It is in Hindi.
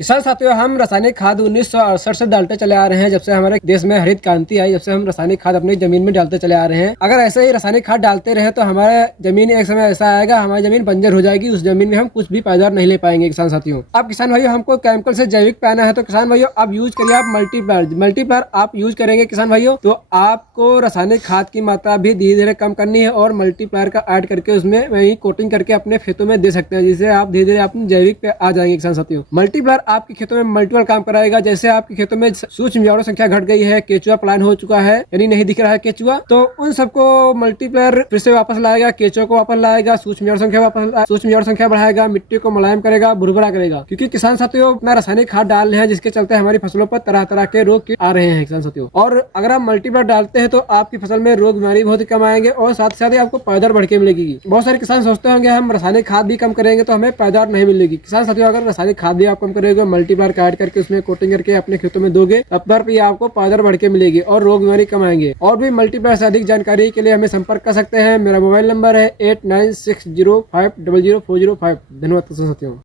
किसान साथियों, हम रासायनिक खाद 1968 से डालते चले आ रहे हैं। जब से हमारे देश में हरित क्रांति आई, जब से हम रासायनिक खाद अपनी जमीन में डालते चले आ रहे हैं। अगर ऐसे ही रासायनिक खाद डालते रहे तो हमारे जमीन एक समय ऐसा आएगा, हमारी जमीन बंजर हो जाएगी। उस जमीन में हम कुछ भी पैदावार नहीं ले पाएंगे। किसान साथियों, अब किसान भाइयों, हमको केमिकल से जैविक पे आना है, तो किसान भाइयों आप यूज करिए आप मल्टीप्लायर आप यूज करेंगे किसान भाइयों, तो आपको रासायनिक खाद की मात्रा भी धीरे धीरे कम करनी है और मल्टीप्लायर का ऐड करके उसमें वही कोटिंग करके अपने खेतों में दे सकते हैं, जिससे आप धीरे धीरे अपने जैविक पे आ जाएंगे। किसान साथियों, मल्टीप्लायर आपके खेतों में मल्टीपल काम कराएगा। जैसे आपके खेतों में सूक्ष्म जीवाणु संख्या घट गई है, केचुआ पलायन हो चुका है, यानी नहीं दिख रहा है केचुआ, तो उन सबको मल्टीप्लायर फिर से वापस लाएगा, केचुआ को वापस लाएगा, सूक्ष्म जीवाणु संख्या बढ़ाएगा, मिट्टी को मुलायम करेगा, भुरभुरा करेगा। क्योंकि किसान साथियों अपना रासायनिक खाद डाल रहे हैं, जिसके चलते हमारी फसलों पर तरह तरह के रोग आ रहे हैं किसान साथियों। और अगर आप मल्टीप्लायर डालते हैं तो आपकी फसल में रोग बीमारी बहुत ही कम आएंगे और साथ ही आपको पैदावार बढ़ के मिलेगी। बहुत सारे किसान सोचते होंगे हम रासायनिक खाद भी कम करेंगे तो हमें पैदावार नहीं मिलेगी। किसान साथियों, अगर रासायनिक खाद भी आप कम करेंगे, मल्टीप्लायर का ऐड करके उसमें कोटिंग करके अपने खेतों में दोगे, तब पर भी आपको पैदावार बढ़ के मिलेगी और रोग बीमारी कम आएंगे। और भी मल्टीप्लायर से अधिक जानकारी के लिए हमें संपर्क कर सकते हैं। मेरा मोबाइल नंबर है 8960500405। धन्यवाद किसान साथियों।